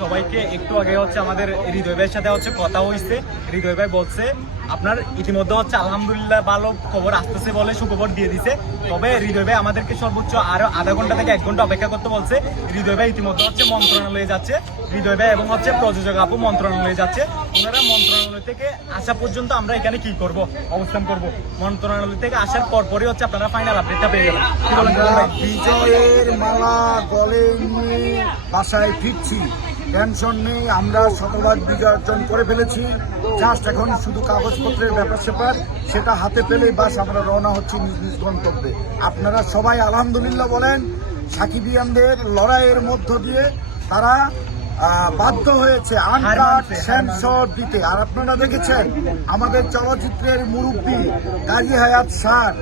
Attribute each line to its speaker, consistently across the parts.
Speaker 1: সবাইকে একটু আগে হচ্ছে আমাদের হৃদয় ভাইয়ের সাথে হচ্ছে কথা হয়েছে হৃদয় ভাই বলছে, আপনার ইতিমধ্যে হচ্ছে আলহামদুলিল্লাহ ভালো খবর আসতেছে বলে সুখবর দিয়ে দিছে। তবে হৃদয় ভাই আমাদেরকে সর্বোচ্চ আরও আধা ঘণ্টা থেকে এক ঘণ্টা অপেক্ষা করতে বলছে। হৃদয় ভাই ইতিমধ্যে হচ্ছে মন্ত্রণালয়ে যাচ্ছে। হৃদয় ভাই এবং হচ্ছে প্রযোজক আপু মন্ত্রণালয়ে যাচ্ছে। ওনারা মন্ত্রণালয় থেকে আসা পর্যন্ত আমরা এখানে কি করব অবস্থান করব? মন্ত্রণালয় থেকে আসার পরপরই হচ্ছে আপনারা ফাইনাল আপডেটটা পেয়ে কি বলেন
Speaker 2: বিজয়ের মালা গলে নিয়ে বাসায় ফিরছি। টেনশন নেই আমরা শতভাগ বিজয় অর্জন করে ফেলেছি। জাস্ট এখন শুধু কাগজপত্রের ব্যাপার স্যাপার সেটা হাতে পেলেই বাস আমরা রওনা হচ্ছি নিজ নিজ গন্তব্যে। আপনারা সবাই আলহামদুলিল্লাহ বলেন সাকিবিয়ানদের লড়াইয়ের মধ্য দিয়ে তারা বাধ্য হয়েছে আনকাট সেন্সর দিতে। আর আপনারা দেখেছেন আমাদের চলচ্চিত্রের মুরব্বী কাজী হায়াত স্যার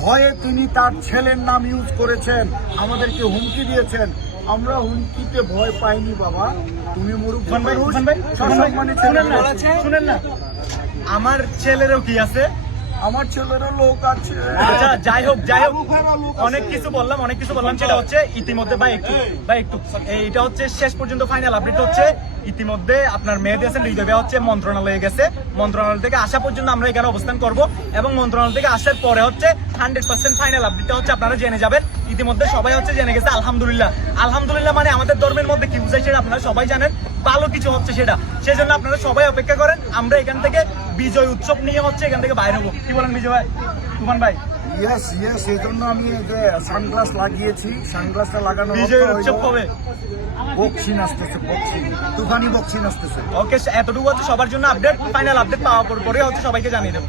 Speaker 2: ভয়ে তিনি তার ছেলের নাম ইউজ করেছেন আমাদেরকে হুমকি দিয়েছেন। আমরা হুমকিতে ভয় পাইনি বাবা। তুমি মুরব্বী
Speaker 1: ইরফান ভাই,
Speaker 2: মানুষ,
Speaker 1: ইরফান ভাই, ইরফান ভাই,
Speaker 2: সসম্মানে
Speaker 1: শুনেন না,
Speaker 2: ছেলে
Speaker 1: শুনেন না। আমার ছেলেরও কি আছে?
Speaker 2: আমার ছেলেরও লোক আছে।
Speaker 1: আচ্ছা যাই হোক যাই হোক। অনেক কিছু বললাম অনেক কিছু বললাম। সেটা হচ্ছে ইতিমধ্যে ভাই একটু ভাই একটু এইটা হচ্ছে শেষ পর্যন্ত ফাইনাল আপডেট হচ্ছে। ইতিমধ্যে আপনার হৃদয় ভাই হচ্ছে মন্ত্রণালয়ে গেছে। মন্ত্রণালয় থেকে আসা পর্যন্ত আমরা এখানে অবস্থান করব এবং মন্ত্রণালয় থেকে আসার পরে হচ্ছে হান্ড্রেড পার্সেন্ট ফাইনাল আপডেটটা হচ্ছে আপনারা জেনে যাবেন। ইতিমধ্যে সবাই হচ্ছে জেনে গেছে আলহামদুলিল্লাহ। আলহামদুলিল্লাহ মানে আমাদের ধর্মের মধ্যে কি বুঝাই সেটা আপনারা সবাই জানেন। ভালো কিছু হচ্ছে সেটা। সেই জন্য আপনারা সবাই অপেক্ষা করেন আমরা এখান থেকে বিজয় উৎসব নিয়ে হচ্ছে এখান থেকে বাইরে হব। কি বলেন বিজয় ভাই? তুমান ভাই?
Speaker 2: ইয়েস ইয়েস এই জন্য আমি যে সানগ্লাস লাগিয়েছি। সানগ্লাসটা লাগানো
Speaker 1: বিজয় উৎসব কবে?
Speaker 2: বক্সি নাচতেছে বক্সি তুফানি বক্সি নাচতেছে
Speaker 1: ওকে এতটুকু হচ্ছে সবার জন্য আপডেট ফাইনাল আপডেট পাওয়ার পরে হচ্ছে সবাইকে জানিয়ে দেবো।